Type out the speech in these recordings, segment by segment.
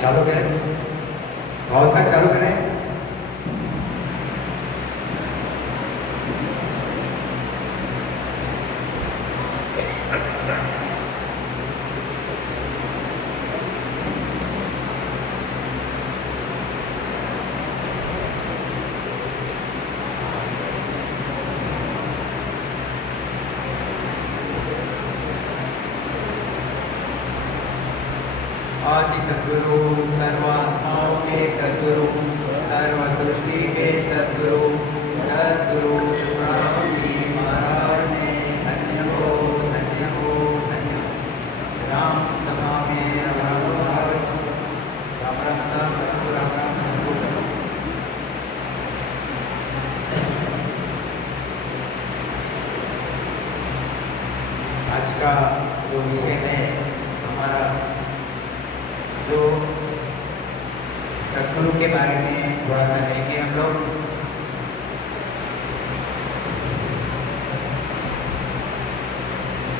चालू करें, अवस्था चालू करें। आदि सद्गुरु, सर्वात्माओं के सद्गुरु, सर्व सृष्टि के सद्गुरु, सद्गुरु सुखराम जी महाराज ने धन्य हो, धन्य हो, धन्य हो। राम सभा में राम महाराज, राम राम सा सद्गुरु, राम राम सद्गुरु। आज का जो विषय है हमारा, तो सद्गुरु के बारे में थोड़ा सा लेंगे हम लोग।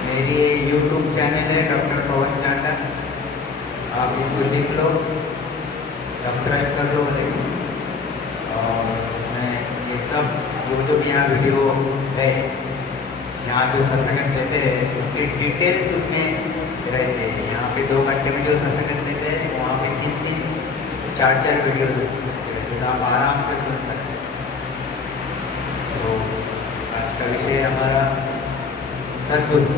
मेरी YouTube चैनल है डॉक्टर पवन चांडा, आप इसको लिख लो, सब्सक्राइब कर लो, देखो। और इसमें ये सब जो भी यहाँ वीडियो है, यहाँ जो सत्संग देते हैं उसकी डिटेल्स उसमें रहते हैं। यहाँ पे 2 घंटे में जो सत्संग देते हैं वहाँ पे 3-3, 4-4 वीडियो रहते हैं, तो आप आराम से सुन सकते हैं। तो आज का विषय हमारा सद्गुरु।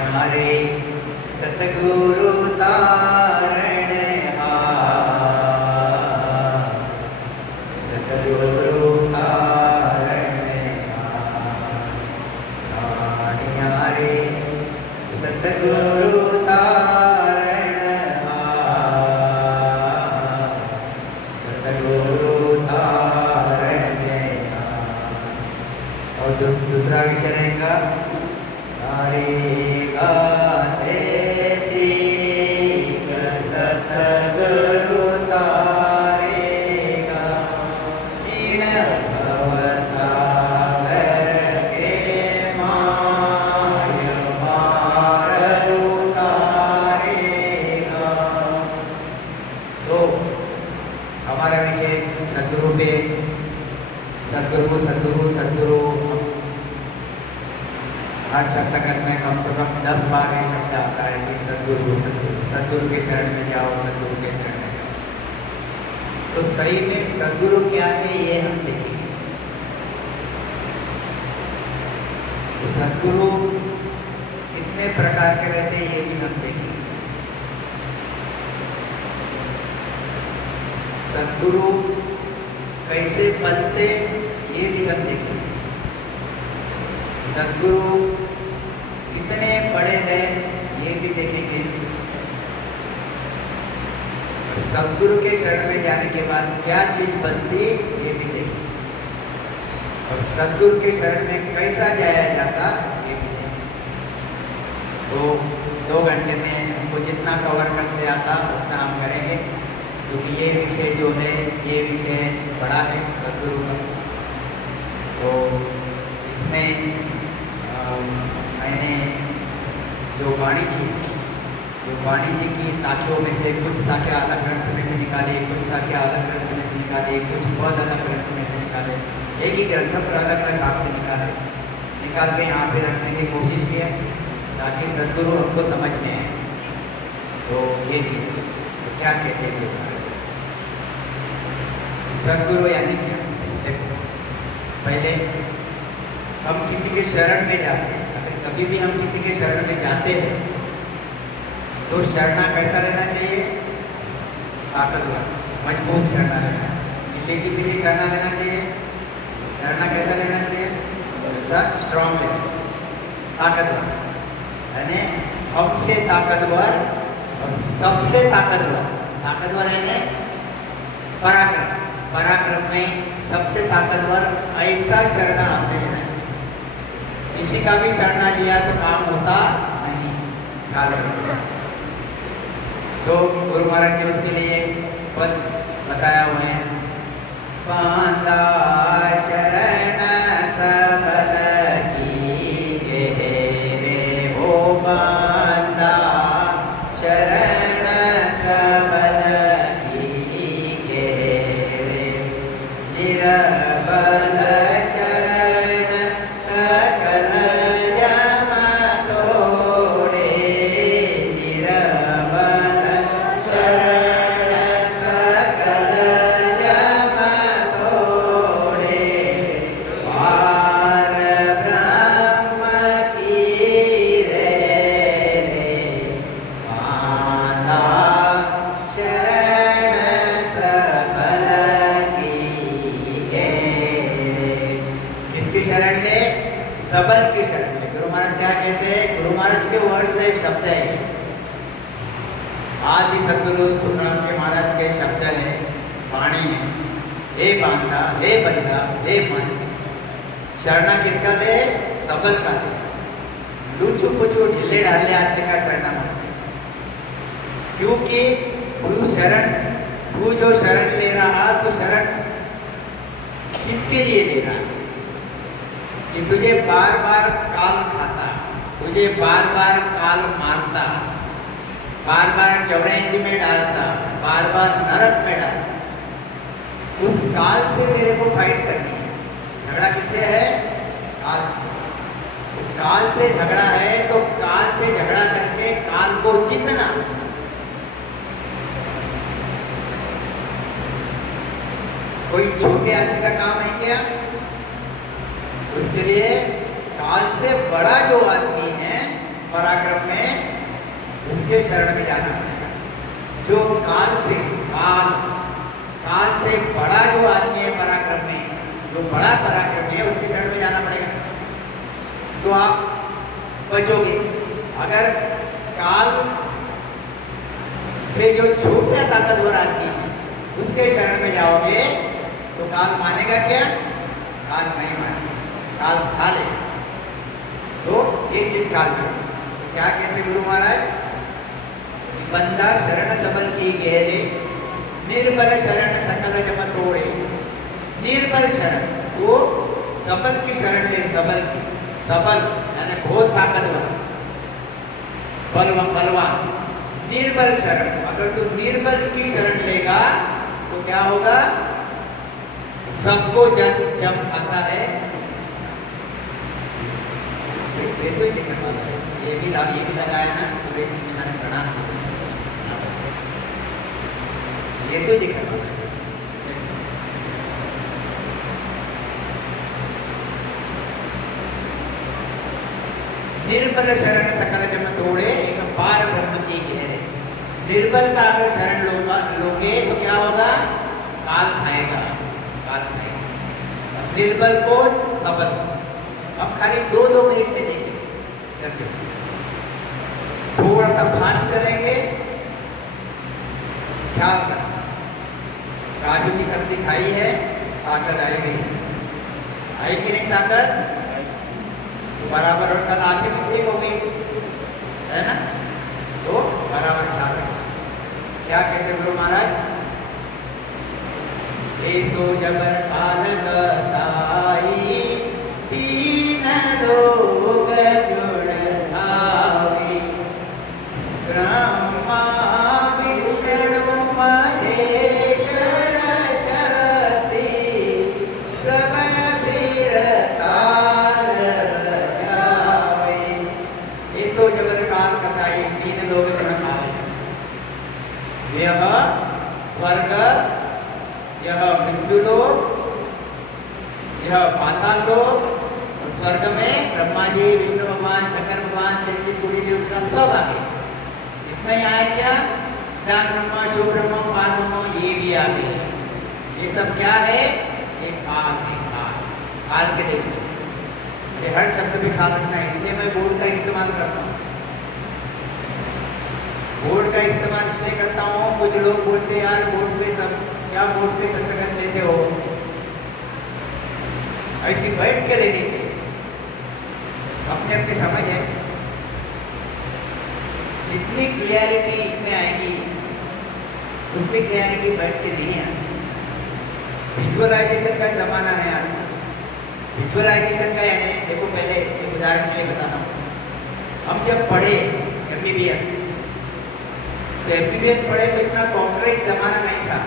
हमारे सतगुरु तारण हार, सतगुरु सतगुरु तारण हार, सतगुरु तारण हार। और दूसरा विषय रहेगा गाते तीक सतगुरु तारेगा, इन भव सागर के माय पार उतारेगा। तो हमारा विषय सद्गुरु पे, सद्गुरु सद्गुरु सद्गुरु। हर सत्संग में कम से कम 10 बार ये शब्द आता है कि सद्गुरु सद्गुरु, सद्गुरु के शरण में जाओ, सद्गुरु के शरण में जाओ। तो सही में सद्गुरु क्या है ये हम देखेंगे। सद्गुरु कितने प्रकार के रहते हैं ये भी हम देखेंगे। सद्गुरु कैसे बनते ये भी हम देखेंगे। सद्गुरु कितने बड़े हैं ये भी देखेंगे। सद्गुरु के शरण में जाने के बाद क्या चीज बनती ये भी देखेंगे। और सद्गुरु के शरण में कैसा जाया जाता ये भी देखेंगे। तो 2 घंटे में हमको जितना कवर करते आता उतना हम करेंगे, क्योंकि ये विषय जो है ये विषय बड़ा है सद्गुरु का। तो इसमें मैंने जो वाणी जी की शाखियों में से कुछ शाखा अलग ग्रंथ में से निकाले, कुछ शाखा अलग ग्रंथ में से निकाले, कुछ पद अलग ग्रंथ में से निकाले, एक ही ग्रंथ पर अलग अलग भाग से निकाल के यहाँ पे रखने की कोशिश की है ताकि सद्गुरु हमको समझ में आए। तो ये चीज़ तो क्या कहते हैं सद्गुरु यानी क्या? देखो, पहले हम किसी के शरण में जाते हैं, अगर कभी भी हम किसी के शरण में जाते हैं तो शरणा कैसा लेना चाहिए? ताकतवर, मजबूत शरणा लेना चाहिए। नीचे पीछे शरणा लेना चाहिए। शरणा कैसा लेना चाहिए? ऐसा स्ट्रॉन्ग लेना चाहिए, ताकतवर। यानी हमसे ताकतवर और सबसे ताकतवर। ताकतवर यानी पराक्रम में सबसे ताकतवर ऐसा शरणा हमने लेना चाहिए। किसी का भी शरणा लिया तो काम होता नहीं, ख्याल रखना। तो गुरु महाराज ने उसके लिए एक पद बताया हुआ है, बांधा शरण सबल की गहरे हो बांध के वर्ड्स है, शब्द है। आदि सदगुरु सुखराम जी महाराज के शब्द है, वाणी है। हे बांधा, हे बंदा, हे मन, शरणा किसका दे? सबल का दे। लूचू पुचू ढीले ढाले आदमी का शरणा मत दे, क्योंकि तू जो शरण ले रहा, तो शरण किसके लिए ले रहा? कि तुझे बार बार काल खाता, तुझे बार बार काल मारता, बार बार 84 में डालता, बार बार नरक में डालता। उस काल से मेरे को फाइट करनी है। झगड़ा किससे है? काल से। तो काल से झगड़ा है, तो काल से झगड़ा करके काल को जीतना। कोई छोटे आदमी का काम है क्या? उसके लिए काल से बड़ा जो आदमी है पराक्रम में, उसके शरण में जाना पड़ेगा। जो काल से बड़ा जो आदमी है पराक्रम में, जो बड़ा पराक्रम है, उसके शरण में जाना पड़ेगा, तो आप बचोगे। अगर काल से जो छोटा ताकतवर आदमी है उसके शरण में जाओगे, तो काल मानेगा क्या? काल नहीं मानेगा, काल खा लेगा। तो ये चीज काल में तो क्या कहते गुरु महाराज? बंदा शरण सबल की गहरे, निर्बल शरण सकल जम तोड़े। निर्बल शरण, तो सबल की शरण ले, सबल की। सबल यानी बहुत ताकतवर, बलवान। निर्बल शरण, अगर तू निर्बल की शरण लेगा तो क्या होगा? सबको जब खाता है, वैसे ही दिखने वाला है। ये भी लगाया ना, तो वैसे ही मैंने प्रणाम, ये तो दिखने वाला है। निर्बल शरण सकल जम तोड़े, एक पार ब्रह्म की गहरे। निर्बल का अगर शरण लोगे तो क्या होगा? काल खाएगा, काल खाएगा। निर्बल को सबल। अब खाली 2-2 मिनट में देखिए, थोड़ा सा फास्ट चलेंगे। ख्याल कर, काजू की कतली खाई है, ताकत आएगी, आई कि नहीं ताकत? बराबर। और कल आंखें भी ठीक हो गई है ना, तो बराबर ख्याल रखना। क्या कहते गुरु महाराज? ऐसो जबर पालक साई, तीन लोग जुड़ आवे। ब्रह्मा विष्णु महेश्वर शक्ति, सब सिर ताल बजावे। ऐसो जबर काल कसाई, तीन लोग जुड़ आवे। यह स्वर्ग, यह मृत्युलोक, यह पाताल लोक। और स्वर्ग में ब्रह्मा जी, विष्णु भगवान, शंकर भगवान, 33 कोटि देवता सब आ गए। इतना ही आए क्या? स्टार ब्रह्मा, शिव ब्रह्मा, पार ब्रह्मा, ये भी आ गए। ये सब क्या है? एक काल है, काल के देश में। ये हर शब्द भी ख्याल रखना है, इसलिए मैं बोर्ड का इस्तेमाल करता हूँ। बोर्ड का इस्तेमाल इसलिए करता हूँ, कुछ लोग बोलते हैं यार बोर्ड पे सब क्या, बोर्ड पे सत्संग लेते हो? ऐसी बैठ के लेनी चाहिए, अपने अपने समझ है। जितनी क्लियरिटी इसमें आएगी उतनी क्लियरिटी बैठ के नहीं आती। विजुअलाइजेशन का जमाना है आज का। विजुअलाइजेशन का यानी देखो, पहले एक उदाहरण के लिए बताता हूँ। हम जब पढ़े MBBS, तो MBBS पढ़े तो इतना कॉम्प्लेक्स जमाना नहीं था।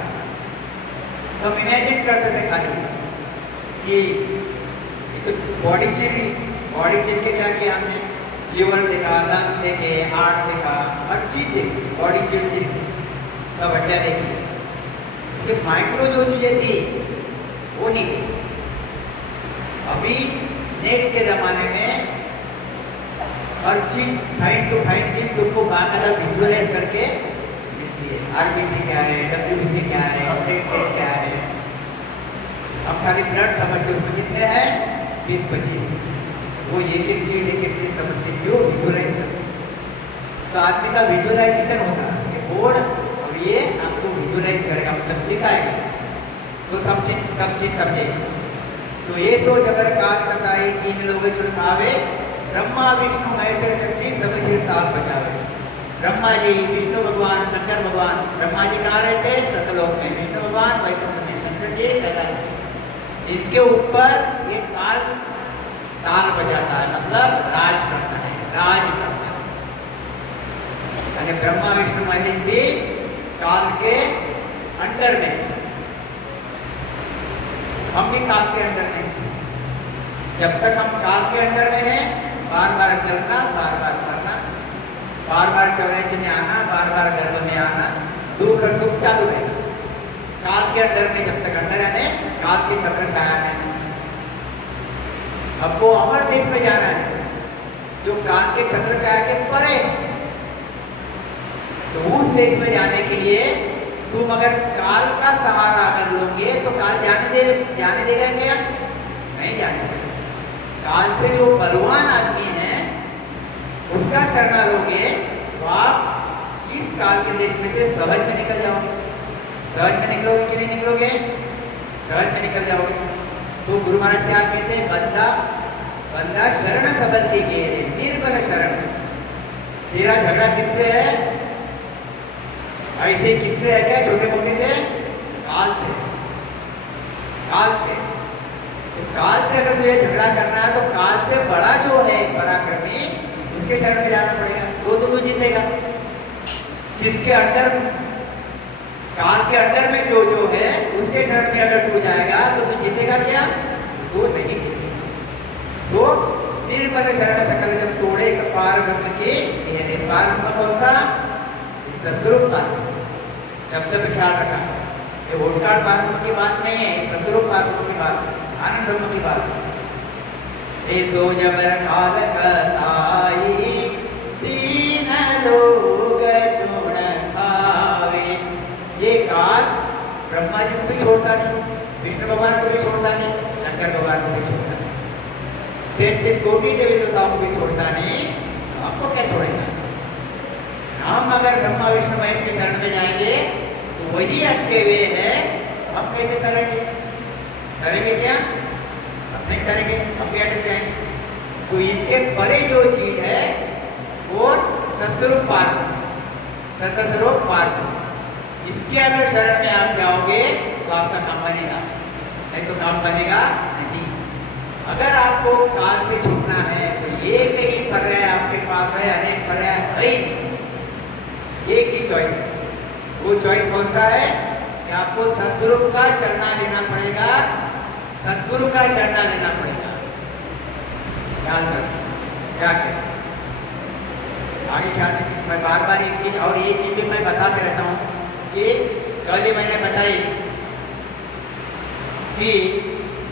तो हम इमेजिन करते थे खाली कि तो बॉडी चिर के क्या किया हमने? लिवर देखा, लंग देखे, हार्ट देखा, हर चीज देखी, बॉडी चिर सब हड्डियाँ देखी। इसके माइक्रो जो चीजें थी वो नहीं थी। अभी नेट के जमाने में हर चीज फाइन टू फाइन चीज तुमको बाकायदा विजुअलाइज करके मिलती है। RBC क्या है, WBC क्या है, प्लेटलेट क्या है। अब खाली ब्लड समझते, उसमें कितने हैं? 20-25। वो एक एक चीज समझते, क्यों? विजुअलाइज करते। तो आदमी का विजुअलाइजेशन होता है कि बोर्ड और ये आपको विजुअलाइज करेगा, मतलब दिखाएगा, तो सब चीज तब चीज समझेगा। तो ये सो जबर काल कसाई तीन लोग चुड़कावे, ब्रह्मा विष्णु महेश्वर शक्ति सब सिर ताल बजावे। ब्रह्मा जी, विष्णु भगवान, शंकर भगवान, ब्रह्मा जी कहाँ रहते हैं? सतलोक में, विष्णु भगवान वैकुंठ में, शंकर जी कैलाश में। इनके ऊपर ये काल ताल बजाता है, मतलब राज करता है, राज करता है। यानी ब्रह्मा विष्णु महेश भी काल के अंडर में, हम भी काल के अंडर में। जब तक हम काल के अंडर में हैं, बार बार चलना, बार बार मरना, बार बार चौरासी में आना, बार बार गर्भ में आना, दुख और सुख चालू है काल के अंडर में। जब तक अंडर यानी काल के छत्र छाया में। अब वो अमर देश में जाना है जो काल के छत्र छाया के परे है। तो उस देश में जाने के लिए तुम अगर काल का सहारा अगर लोगे तो काल जाने देगा क्या? नहीं जाने देगा। काल से जो बलवान आदमी है उसका शरणा लोगे तो आप इस काल के देश में से सहज में निकल जाओगे। सहज में निकलोगे कि नहीं निकलोगे? सहज में निकल जाओगे। तो गुरु महाराज क्या कहते हैं? बंदा शरण सबलती के निर्बल शरण। तेरा झगड़ा किससे है? ऐसे किससे है क्या? छोटे मोटे से? काल से। काल से। तो काल से अगर तुझे झगड़ा करना है तो काल से बड़ा जो है पराक्रमी उसके शरण में जाना पड़ेगा, तो तू जीतेगा। जिसके अंदर काल के अंदर में जो है उसके शरण में अगर तू जाएगा तो तू जीतेगा क्या? तू नहीं जीतेगा। तो निर्बल शरण सकल जब तोड़े पार ब्रह्म के घेरे। पार ब्रह्म कौन सा? सस्वरूप पार शब्द पे ख्याल रखा। ये होटकार पार ब्रह्म की बात नहीं है, ये सस्वरूप पार ब्रह्म की बात है, आनंद ब्रह्म की बात है। ए सो जबर काल कसाई तीन लोग चुन खावे। ये काल ब्रह्मा जी को भी छोड़ता नहीं, विष्णु भगवान को भी छोड़ता नहीं, शंकर भगवान को भी छोड़ता नहीं, 33 कोटि देवी देवताओं को भी छोड़ता नहीं। आपको क्या छोड़ेगा? हम अगर ब्रह्मा विष्णु महेश के शरण में जाएंगे तो वही अटके हुए हैं, तो हम कैसे तरेंगे? तरेंगे क्या? हम नहीं तरेंगे, हम भी अटक जाएंगे। तो इनके परे जो चीज है वो सत्स्वरूप पार, सतस्वरूप पार, इसके अगर शरण में आप जाओगे तो आपका काम बनेगा, नहीं तो काम बनेगा नहीं। अगर आपको काल से छूटना है तो एक ही पर्याय आपके पास है, अनेक पर्याय है ही। एक ही चॉइस, वो चॉइस कौन सा है? कि आपको सत्स्वरूप का शरणा लेना पड़ेगा, सद्गुरु का शरणा लेना पड़ेगा। ध्यान रखना क्या कहते आगे ख्याल में। मैं बार बार एक चीज और ये चीज भी मैं बताते रहता हूँ कि कल ही मैंने बताई कि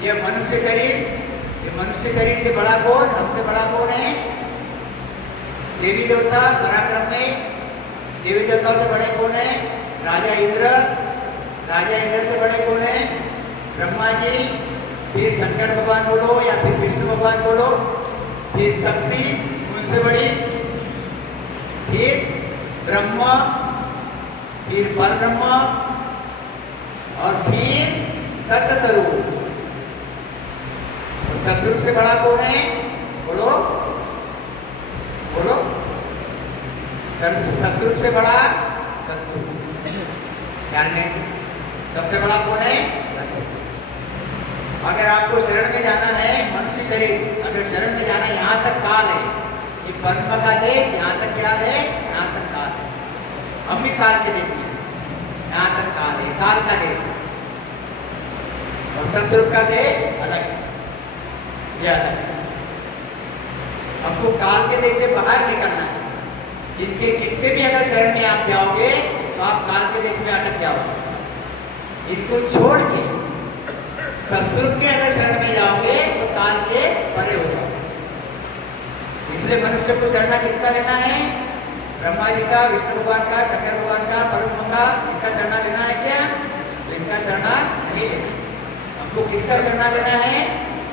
ये मनुष्य शरीर से बड़ा कौन? हमसे बड़ा कौन है? देवी देवता पराक्रम में। देवी देवताओं से बड़े कौन है? राजा इंद्र से बड़े कौन है? ब्रह्मा जी, फिर शंकर भगवान बोलो या फिर विष्णु भगवान बोलो, फिर शक्ति उनसे बड़ी, फिर ब्रह्मा, फिर पर ब्रह्मा और फिर सत्य स्वरूप। सत्स्वरूप से बड़ा कौन है? बोलो बोलो। सत्स्वरूप से बड़ा सद्गुरु। ध्यान में सबसे बड़ा कौन है? सद्गुरु। अगर आपको शरण में जाना है, मनुष्य शरीर अगर शरण में जाना है, यहाँ तक काल है, ये ब्रह्म का देश, यहाँ तक क्या है? यहाँ तक काल है। हम भी काल के देश में, यहाँ तक काल है, काल का देश। और सत्स्वरूप का देश अलग है, ये अलग है। हमको काल के देश से बाहर निकलना है। इनके किसके भी अगर शरण में आप जाओगे तो आप काल के देश में अटक जाओगे। इनको छोड़ के सत्स्वरूप के अगर शरण में जाओगे तो काल के परे हो जाओगे। इसलिए मनुष्य को शरणा किसका लेना है? ब्रह्मा जी का, विष्णु भगवान का, शंकर भगवान का, परब्रह्म का। इनका शरणा लेना है क्या? तो इनका शरणा नहीं लेना। हमको किसका शरणा लेना है?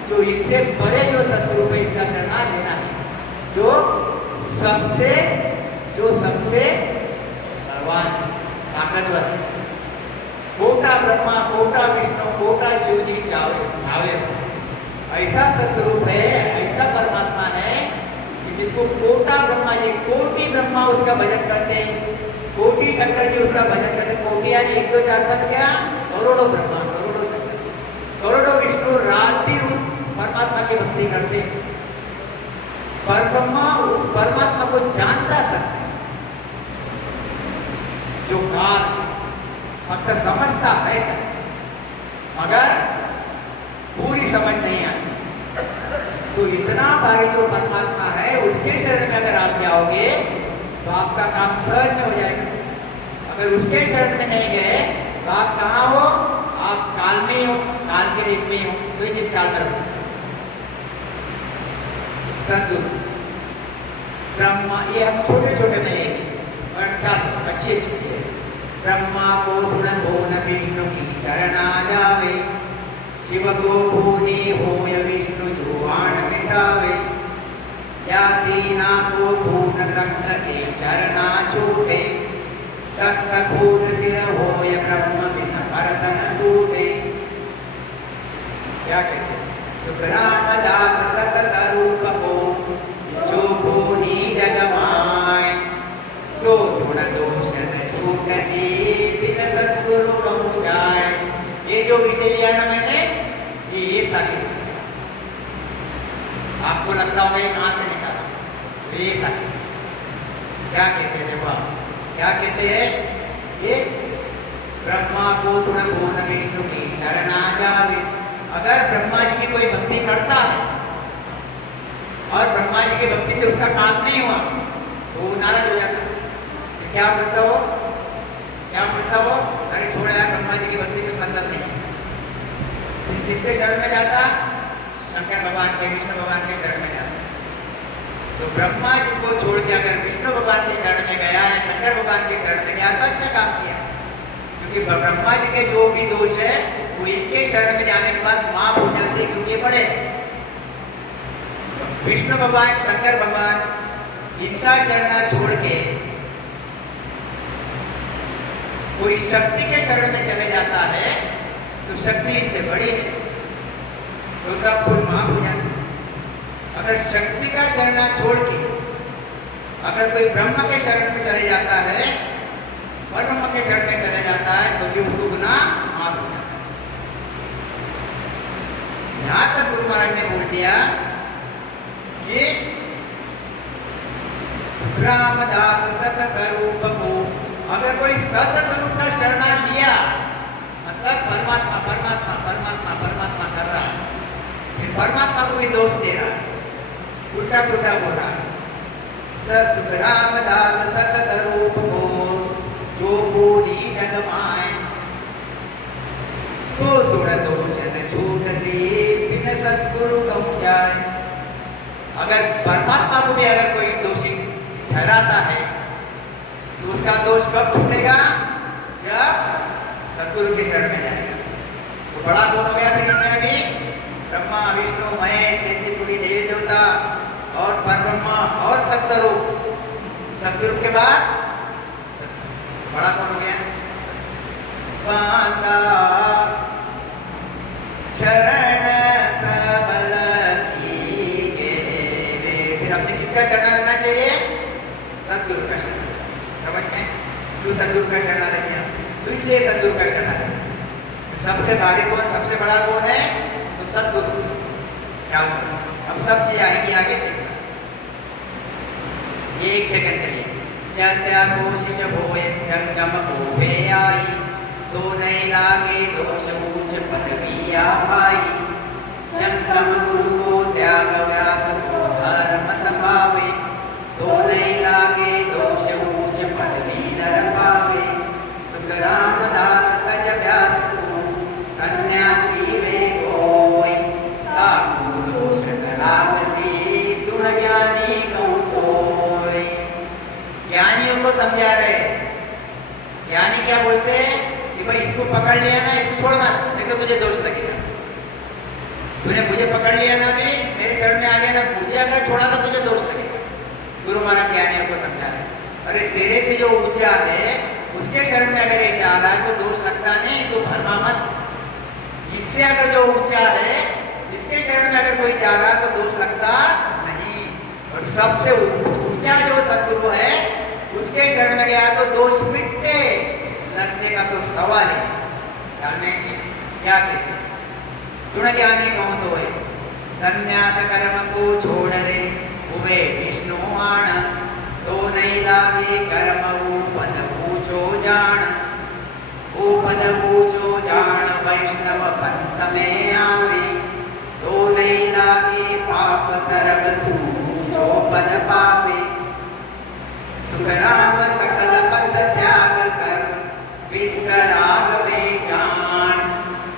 जो इनसे परे जो सत्स्वरूप है, इसका शरणा लेना है, जो सबसे जो सबसे बलवान ताकतवर है। कोटा ब्रह्मा कोटा विष्णु कोटा शिव जी चावे ऐसा सत्स्वरूप है, ऐसा परमात्मा है कि जिसको कोटा ब्रह्मा जी, कोटि ब्रह्मा उसका भजन करते हैं, कोटि शंकर जी उसका भजन करते हैं। कोटि यानी 1 2 4 5 क्या, करोड़ों ब्रह्मा करोड़ों शंकर करोड़ों विष्णु रात दिन उस परमात्मा की भक्ति करते हैं। परब्रह्मा उस परमात्मा को जानता था, जो काल फक्त समझता है मगर पूरी समझ नहीं आती। तो इतना भारी जो परमात्मा है उसके शरण में अगर आप जाओगे तो आपका काम सहज में हो जाएगा। अगर उसके शरण में नहीं गए तो आप कहाँ हो, आप काल में ही हो, काल के देश में ही हो। तो ये चीज ख्याल करो। सद्गुरु ब्रह्मा, ये हम छोटे छोटे में लेंगे और क्या अच्छी अच्छी चीजें। ब्रह्मा को सुन भुवन विष्णु की चरणा जावे, शिव को भूनि होय विष्णु जुआन मिटावे, या दीना को भून सक्त के चरणा छूटे, सक्त भून सिर होय ब्रह्म बिन परतन टूटे। क्या कहते हैं? सुखराम दास सत स्वरूप को जो भूनि जग माय, सो सुन दोष न छूट सी बिन सद्गुरु कहु जाय। ये जो विषय लिया ना मैंने, ये सारी आपको लगता होगा ये कहां से निकाला, ये सारी क्या कहते हैं? देखो क्या कहते हैं? ये ब्रह्मा को सुन भुवन विष्णु की चरणा जावे। अगर ब्रह्मा जी की कोई भक्ति करता है और ब्रह्मा जी की भक्ति से उसका काम नहीं हुआ तो वो नाराज हो जाता। तो क्या बोलता हो, क्या बोलता हो? अरे छोड़ यार, ब्रह्मा जी की भक्ति में मतलब नहीं है। किसके शरण में जाता? शंकर भगवान के, विष्णु भगवान के शरण में जाता। तो ब्रह्मा जी को छोड़ के अगर विष्णु भगवान के शरण में गया या शंकर भगवान के शरण में गया तो अच्छा काम किया, क्योंकि ब्रह्मा जी के जो भी दोष है वो इनके शरण में जाने के बाद माफ हो जाते हैं, क्योंकि बड़े विष्णु भगवान शंकर भगवान इनका शरणा छोड़ के कोई शक्ति के शरण में चले जाता है तो शक्ति इनसे बड़ी है तो सब खुद माफ हो जाते। अगर शक्ति का शरणा छोड़ के अगर कोई ब्रह्म के शरण में चले जाता है, ब्रह्म के शरण में चले जाता है तो भी उसको गुनाह माफ हो जाता है। यहां तक गुरु महाराज ने बोल दिया कि सुखरामदास सत स्वरूप को, अगर कोई सत स्वरूप का शरणा लिया मतलब परमात्मा परमात्मा परमात्मा परमात्मा कर रहा है, फिर परमात्मा को भी दोष दे रहा है, उल्टा सुल्टा बोल रहा है। सुखरामदास सत स्वरूप को जो पूरी जग माय, सो सुन दोष न छूट सी बिन सद्गुरु कहु जाय। अगर परमात्मा को भी अगर कोई दोषी ठहराता है तो उसका दोष कब छूटेगा? जब सद्गुरु के शरण में जाएगा। तो बड़ा कौन हो गया फिर इसमें? अभी ब्रह्मा विष्णु महेश 33 कोटि देवी देवता और परब्रह्म और सत्स्वरूप, सत्स्वरूप के बाद बड़ा कौन हो गया? पांदा शरण सबल की गे। फिर हमने किसका शरण लेना चाहिए? सद्गुरु का शरण। समझते हैं क्यों सद्गुरु का शरण लेते हैं? तो इसलिए सद्गुरु का शरण लेते हैं। सबसे भारी कौन, सबसे बड़ा कौन है? तो सद्गुरु। क्या होगा? अब सब चीज आएंगी आगे, देखना ये 1 सेकंड के लिए। जत्या कोशिश होए जंगम होवे आई, तो नहीं लागे दोष ऊंच पदविया भाई। जंगम गुरु को त्याग व्यास को धर्म संभावे, तो नहीं लागे दोष ऊंच पदवी नर पावे। सुखरामदास कज व्यास सन्यासी वे कोई, ताकू दोष लापसी सुन ज्ञानी कहु तोय। ज्ञानियों को समझा रहे। ज्ञानी क्या बोलते हैं कि भाई इसको पकड़ लिया ना, इसको छोड़ मत, नहीं तो तुझे दोष लगेगा। तूने मुझे पकड़ लिया ना, भी मेरे शरण में आ गया ना, मुझे अगर छोड़ा तो तुझे दोष लगेगा। गुरु महाराज ज्ञानियों को समझा रहे। अरे तेरे से जो ऊंचा है उसके शरण में अगर ये जा रहा है तो दोष लगता नहीं, तो भरमा मत। इससे अगर जो ऊंचा है इसके शरण में अगर कोई जा रहा है तो दोष लगता नहीं। और सबसे ऊंचा जो सदगुरु है उसके शरण में गया तो दोष मिटते, लगने का तो सवाल है। ख्याल में क्या कहते गुण ज्ञानी कौन तो है, संन्यास कर्म को छोड़ रे हुए विष्णु आण, तो नहीं लागे कर्म ऊपद ऊंचो जान, ऊपद ऊंचो जान वैष्णव पंथ में आवे, तो नहीं लागे पाप सरब सूचो पद पावे, सुखराम सकल पंथ त्याग कर वितराग में जान।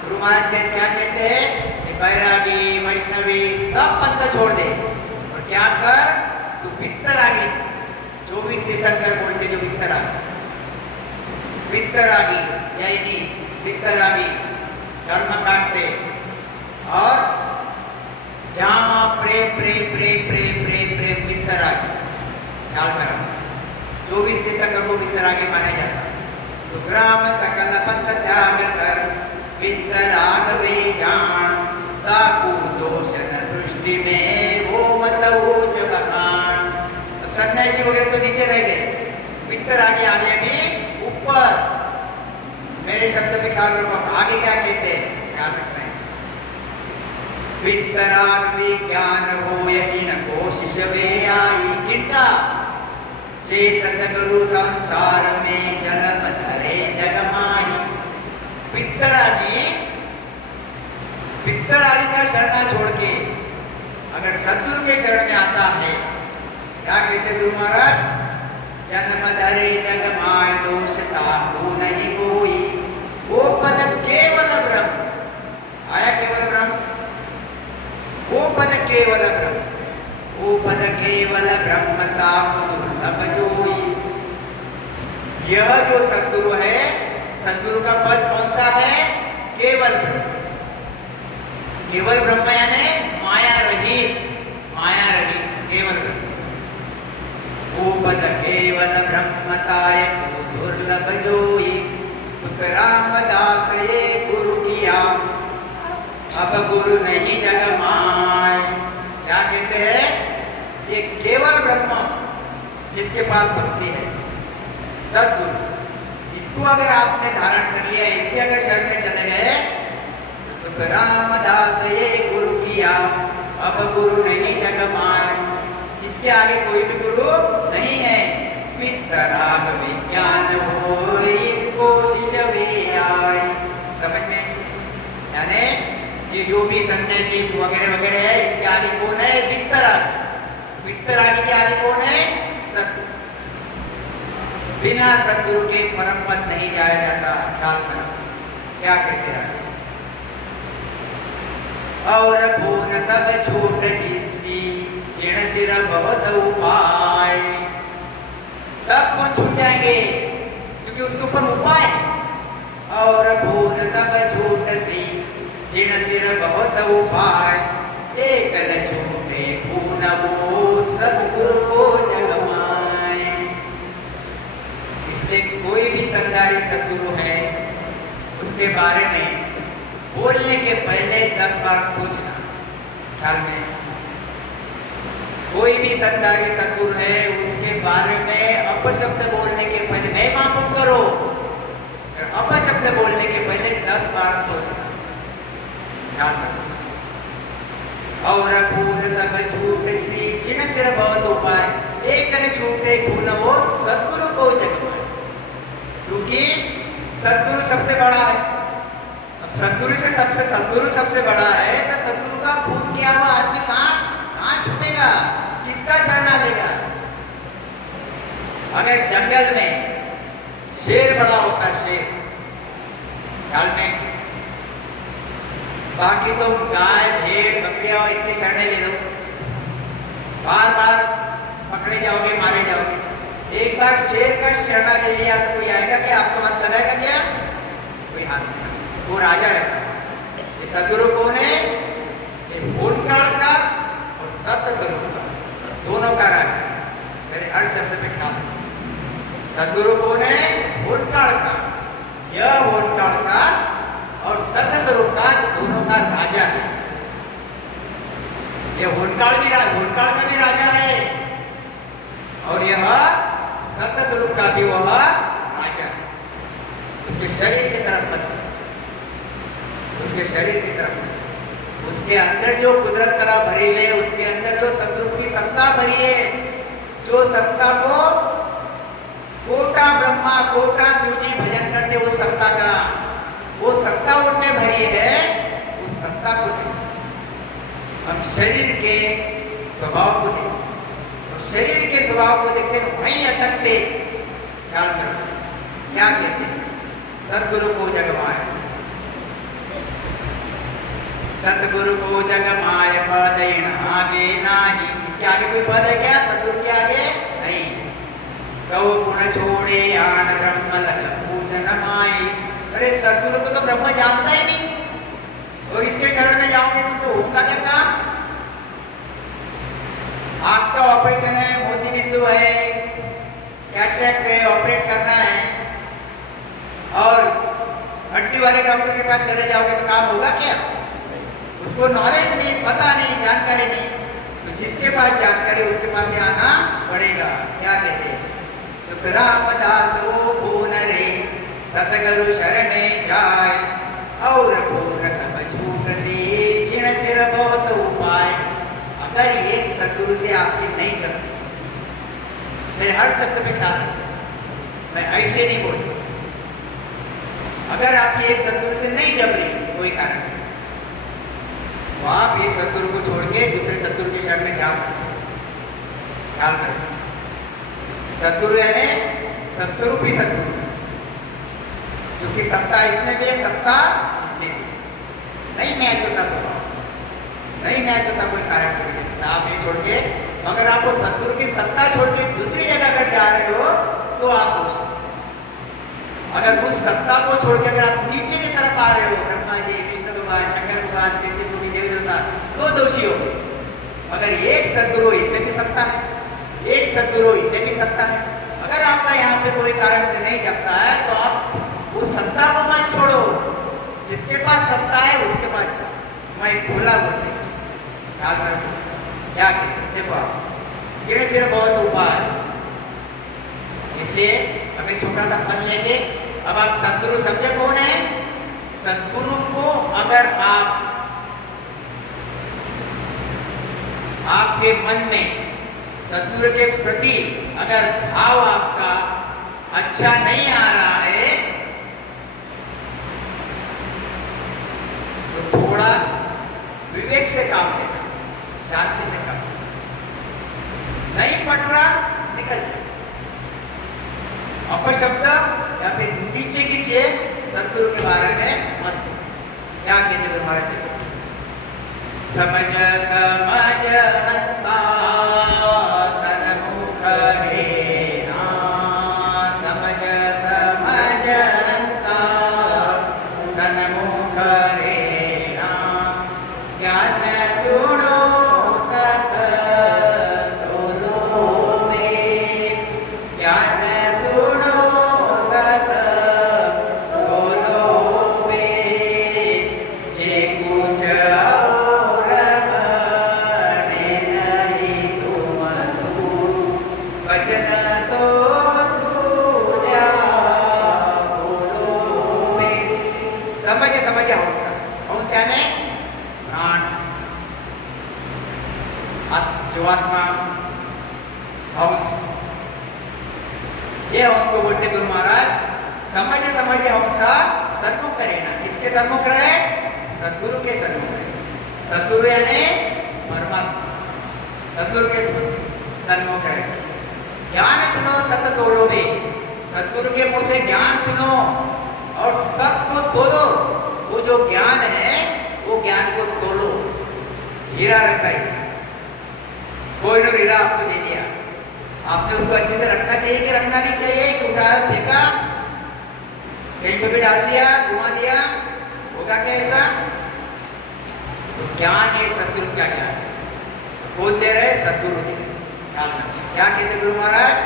गुरु महाराज क्या कहते हैं, बैरागी वैष्णवी सब पंथ छोड़ दे और क्या कर, तू वितरागी 24 तीर्थंकर बोलते जो वितरागी, वितरागी जैनी वितरागी कर्म काटते और जहां प्रेम प्रेम प्रेम प्रेम प्रेम प्रेम वितरागी। ख्याल करो 24 तीर्थंकर को वितरागी माना जाता। सुग्राम सकल पंथ त्याग कर वितराग वे जान, ताकू दोष न सृष्टि में वो मत ऊंच बखान। सन्यासी वगैरह तो नीचे रह गए, वितरागी आगे भी ऊपर। मेरे शब्द में ख्याल रखो, आगे क्या कहते हैं, ख्याल रखना है। वितराग विज्ञान हो यही न कोशिश वे आई, किंता जे सतगुरु संसार में जलम धरे जगमाई। वितरागी वितरागी का शरणा छोड़ के अगर सद्गुरु के शरण में आता है, क्या कहते गुरु महाराज, जन्म धरे जग माय दोष ताहू नहीं कोई, वो पद केवल ब्रह्म। आया केवल ब्रह्म, वो पद केवल ब्रह्म, वो पद केवल ब्रह्म ताहू दुर्लभ जोई। यह जो सद्गुरु है, सद्गुरु का पद कौन सा है, केवल ब्रह्म। केवल ब्रह्म यानी माया रहित, माया रहित केवल ब्रह्म। वो पद केवल ब्रह्मताय को दुर्लभ जोई, सुख रामदास ये गुरु किया अब गुरु नहीं जग माय। क्या कहते हैं, ये केवल ब्रह्म जिसके पास भक्ति है, सद्गुरु, इसको अगर आपने धारण कर लिया, इसके अगर शरण में चले गए, सुख रामदास ये गुरु किया अब गुरु नहीं जग माय। इसके आगे कोई भी गुरु नहीं है। वितराग विज्ञान होई कोशिश वे आए। समझ में, यानी ये जो भी सन्यासी वगैरह वगैरह है, इसके आगे कौन है, वितराग। वितरागी के आगे कौन है, सद्गुरु। बिना सद्गुरु के परम पद नहीं जाया जाता। ख्याल में क्या कहते हैं, और खून सब छूट जिनसी जिण सिर बहुत उपाय। सब कुछ छूट जाएंगे क्योंकि उसके ऊपर उपाय। और खून सब छूट सी जिण सिर बहुत उपाय, एक न छूटे खून वो सद्गुरु को जगमाए। इसलिए कोई भी कंधारी सद्गुरु है, उसके बारे में बोलने के पहले 10 बार सोचना। ख्याल में, कोई भी कंधारी सद्गुरु है, उसके बारे में अपशब्द बोलने के पहले महिमा मत करो, अपशब्द बोलने के पहले 10 बार सोचना। ध्यान रखो। और खून सब छूट छी जिन सिर बहुत उपाय, एक न छूटे खून वो सद्गुरु को जगमाए। क्योंकि सद्गुरु सबसे बड़ा है। सद्गुरु सबसे बड़ा है, तो सद्गुरु का खून किया हुआ आदमी कहाँ छूटेगा, किसका शरणा लेगा। अगर जंगल में शेर बड़ा होता, शेर, ख्याल में, बाकी तो गाय भेड़ बकरियां इनके शरणे ले लो, बार बार पकड़े जाओगे, मारे जाओगे। एक बार शेर का शरणा ले लिया तो कोई आएगा क्या, आपको हाथ लगाएगा क्या, कोई हाथ नहीं। वो राजा रहता है। ये सद्गुरु कौन है, ये भूतकाल का और सत्य स्वरूप का, दोनों का राजा। मेरे हर शब्द पे ख्याल। सदगुरु कौन है? भूतकाल का, यह भूतकाल का और सत्य स्वरूप का, दोनों का राजा है। यह भूतकाल का भी राजा है और यह सत्य स्वरूप का भी वह राजा है। उसके शरीर की तरफ मत, उसके शरीर की तरफ मत, उसके अंदर जो कुदरत कला भरी हुई है, उसके अंदर जो सतरूप की सत्ता भरी है, जो सत्ता को कोटा ब्रह्मा कोटा शिवजी भजन करते, उस सत्ता का, वो सत्ता उनमें भरी है, उस सत्ता को देखो। हम शरीर के स्वभाव को देखो, और शरीर के स्वभाव को देखते हैं वहीं अटकते। ख्याल करो क्या कहते हैं? सतगुरु को जग माया, सतगुरु को जग माय पद आगे नाही। इसके आगे कोई पद है क्या? सतगुरु के आगे नहीं। कहो गुण छोड़े आन ब्रह्म लग पूजन माई। अरे सतगुरु को तो ब्रह्म जानता ही नहीं, और इसके शरण में जाओगे तो होगा क्या काम? आपका ऑपरेशन है, मोती बिंदु है, कैटरेक्ट है, ऑपरेट करना है, और हड्डी वाले डॉक्टर के पास चले जाओगे तो काम होगा क्या? उसको नॉलेज नहीं, पता नहीं, जानकारी नहीं। तो जिसके पास जानकारी उसके पास ही आना पड़ेगा। क्या कहते हैं? तो रामदास वो भून रे सतगुरु शरणे जाए, और पूर्ण सब छूट से जिण सिर बहुत उपाय। अगर एक सतगुरु से आपकी नहीं चलती, मेरे हर शब्द में ख्याल रखना, मैं ऐसे नहीं बोलता। अगर आपकी एक सतगुरु से नहीं जम रही कोई कारण से, तो आप एक सतगुरु को छोड़ के दूसरे सतगुरु की शरण में जा सकते। ख्याल करें, सतगुरु यानी सत्स्वरूपी सतगुरु, क्योंकि सत्ता इसमें भी है, सत्ता इसमें भी। नहीं मैच होता स्वभाव, नहीं मैच होता कोई कारण की वजह से। आप ये छोड़ के, अगर आपको सतगुरु की सत्ता छोड़ के दूसरी जगह अगर जा रहे हो तो आप दोष। अगर उस सत्ता को छोड़ के अगर आप नीचे की तरफ आ रहे हो, ब्रह्मा जी, विष्णु भगवान, शंकर भगवान, 33 कोटि देवी देवता, तो दोषी हो। अगर एक सदगुरु इतने भी सत्ता है, एक सदगुरु इतने भी सत्ता है। अगर आपका यहाँ पे कोई कारण से नहीं जमता है तो आप उस सत्ता को मत छोड़ो, जिसके पास सत्ता है उसके पास जाओ। मैं भूला बोलते ख्याल रखो। क्या कहते? देखो आप गिण सिर बहुत उपाय, इसलिए हमें छोटा सा पद लेंगे। अब आप सदगुरु समझे कौन है? सदगुरु को अगर आपके मन में सदगुरु के प्रति अगर भाव आपका अच्छा नहीं आ रहा है तो थोड़ा विवेक से काम लेना, शांति से काम। नहीं पट रहा निकल जाए, अपशब्द या फिर नीचे खींचिए, सतगुरु के बारे में मत। क्या कहते हैं महाराज? समझ समझ हंसा सन्मुख रेना, समझ समझ हंसा सन्मुख रेना, ज्ञान सुनो सत तोलो में, ज्ञान सुनो सत तोलो में, जे कुछ और बने नहीं तुम सुन, वचन तो सुना बोलो में। समझे समझे हंस, हंस यानी प्राण, जीवात्मा हंस। ये हंस को बोलते गुरु महाराज। समझे समझे हंसा सन्मुख करेना। किसके सन्मुख रहे? सदगुरु के सन्मुख रहे। सदगुरु यानी परमात्मा, सदगुरु के सन्मुख रहे। ज्ञान सुनो सत तोड़ो में, सदगुरु के मुंह से ज्ञान सुनो और सत को तोड़ो। वो जो ज्ञान है वो ज्ञान को तोड़ो। हीरा रहता है, कोई ने हीरा आपको दे दिया, आपने उसको अच्छे से रखना चाहिए कि रखना नहीं चाहिए? कि उठाया फेंका, कहीं पे भी डाल दिया, घुमा दिया, होगा क्या ऐसा? तो ज्ञान है, सतगुरु का ज्ञान है। कौन दे रहे? सतगुरु दे रहे। क्या कहते गुरु महाराज?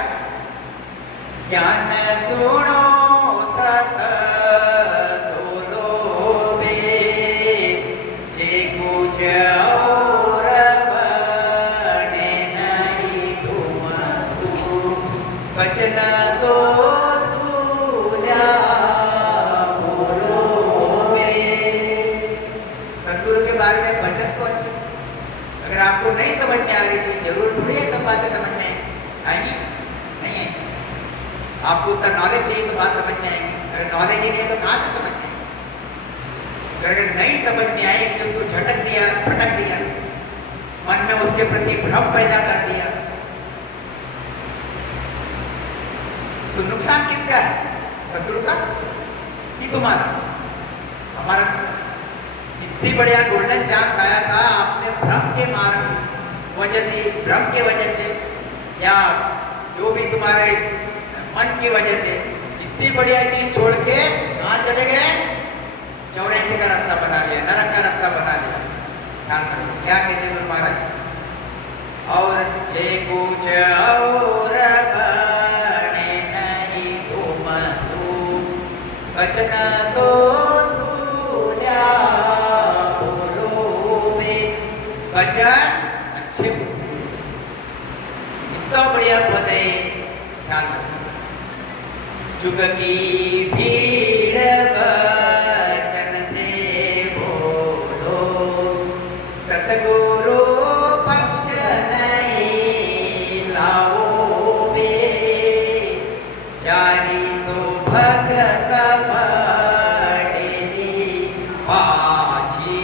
ज्ञान सुनो सत तोलो बे जे कुछ और बने नहीं तुम सु वचन तो सूल्या बोलो बे। सदगुरु के बारे में वचन तो अच्छे, अगर आपको नहीं समझ में आ रही चीज, जरूर थोड़ी है सब बातें समझ में आएंगी, नहीं है। आपको उतना नॉलेज चाहिए तो बात समझ में आएगी, अगर नॉलेज ही नहीं है तो कहाँ से समझ में आएगी। अगर नहीं समझ में आई इसलिए उसको झटक दिया, भटक दिया, मन में उसके प्रति भ्रम पैदा कर दिया, तो नुकसान किसका है? सदगुरु का कि तुम्हारा? हमारा नुकसान। इतनी बढ़िया गोल्डन चांस आया था, आपने भ्रम के मार्ग वजह से, भ्रम के वजह से या जो भी तुम्हारे मन की वजह से इतनी बढ़िया चीज छोड़ के कहाँ चले गए? 84 का रास्ता बना लिया, नरक का रास्ता बना लिया। ख्याल करो क्या कहते गुरु महाराज। और जे कुछ और बने नहीं तुम सु वचन तो सूल्या बोलो बे। वचन अच्छे बोलो, इतना बढ़िया पद है। ख्याल करो, जुग की भीड़ वचन थे बोलो, सतगुरु पक्ष नहीं लाओ बे। जारी तो भगत पटेली पाछी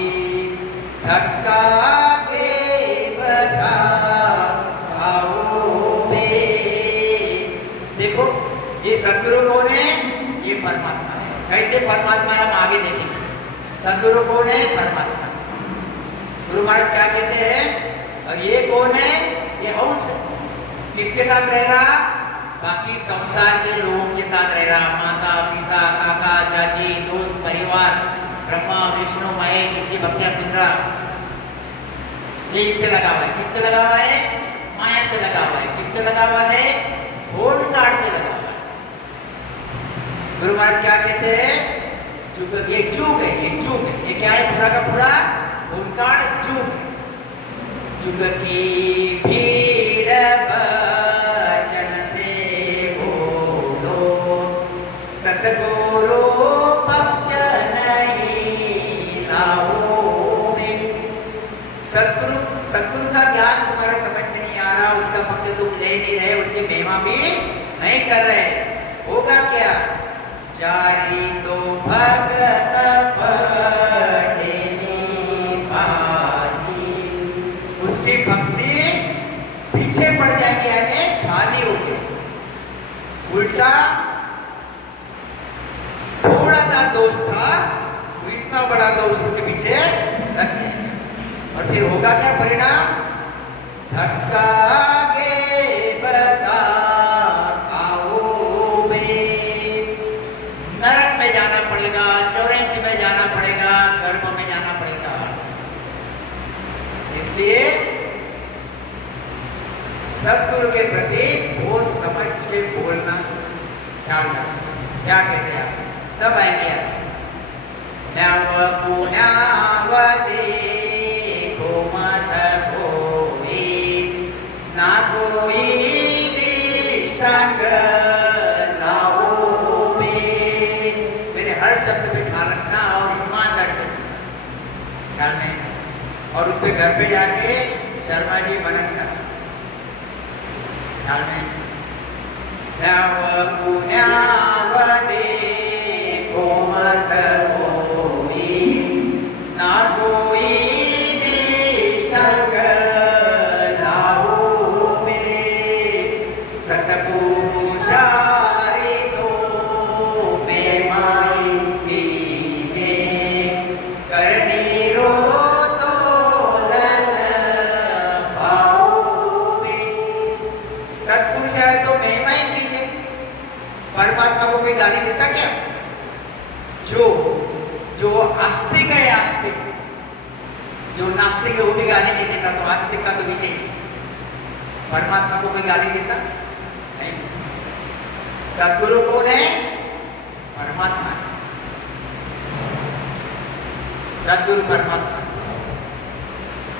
धक्का के बता आओ बे। देखो ये सदगुरु कौन है? ये परमात्मा है। कैसे परमात्मा हम आगे देखेंगे। सदगुरु कौन है? परमात्मा। गुरु महाराज क्या कहते हैं? और ये कौन है? ये अंश किसके साथ रह रहा? बाकी संसार के लोगों के साथ रह रहा। माता पिता काका चाची दोस्त परिवार, ब्रह्मा विष्णु महेश इतनी भक्तियां सुन रहा, ये इससे लगा हुआ है। किससे लगा हुआ है? माया से लगा हुआ है। किससे लगा हुआ है? होल्ड कार्ड से लगा हुआ है। गुरु महाराज क्या कहते हैं? जुग, ये जुग है, ये जुग है। ये क्या है? पूरा का पूरा होल्ड कार्ड जुग है। जुग की भीड़ वचन ते बोलो, सतगुरु पक्ष नहीं लाओ बे। सतगुरु, सतगुरु का ज्ञान तुम्हारे समझ में नहीं आ रहा, उसका पक्ष तुम ले नहीं रहे, उसकी महिमा भी नहीं कर रहे, होगा क्या? जारी तो भगत पटेली पाछी, उसकी भक्ति पीछे पड़ जाएगी, यानी खाली हो गई। उल्टा थोड़ा सा दोष था, तो इतना बड़ा दोष उसके पीछे लग जाएगा। और फिर होगा क्या परिणाम? धक्का के बता आओ बे। नरक में जाना पड़ेगा, 84 में जाना पड़ेगा, गर्भ में जाना पड़ेगा। इसलिए सदगुरु के प्रति बहुत समझ के बोलना, ख्याल रखना। क्या कहते हैं? सब आएंगे न्याव पुण्याव देखो मत कोई, ना कोई दृष्टांग लाओ बे। मेरे हर शब्द पे ख्याल रखना और ईमानदारी से ख्याल में, और उस पे घर पे जाके शर्मा जी मनन करना ख्याल में। न्याव पुण्याव देखो मत कोई, ना कोई दृष्टांग लाओ बे। सतपुरुषारी तो में माई कीजे, करनी रो तोलन पाओ बे। सतपुरुष है तो महिमा ही कीजिए। परमात्मा को कोई गाली देता क्या? जो आस्तिक है, आस्तिक, जो नास्तिक है वो भी गाली नहीं देता, तो आस्तिक का तो विषय नहीं। परमात्मा को कोई गाली देता नहीं। सदगुरु कौन है? परमात्मा। सदगुरु परमात्मा,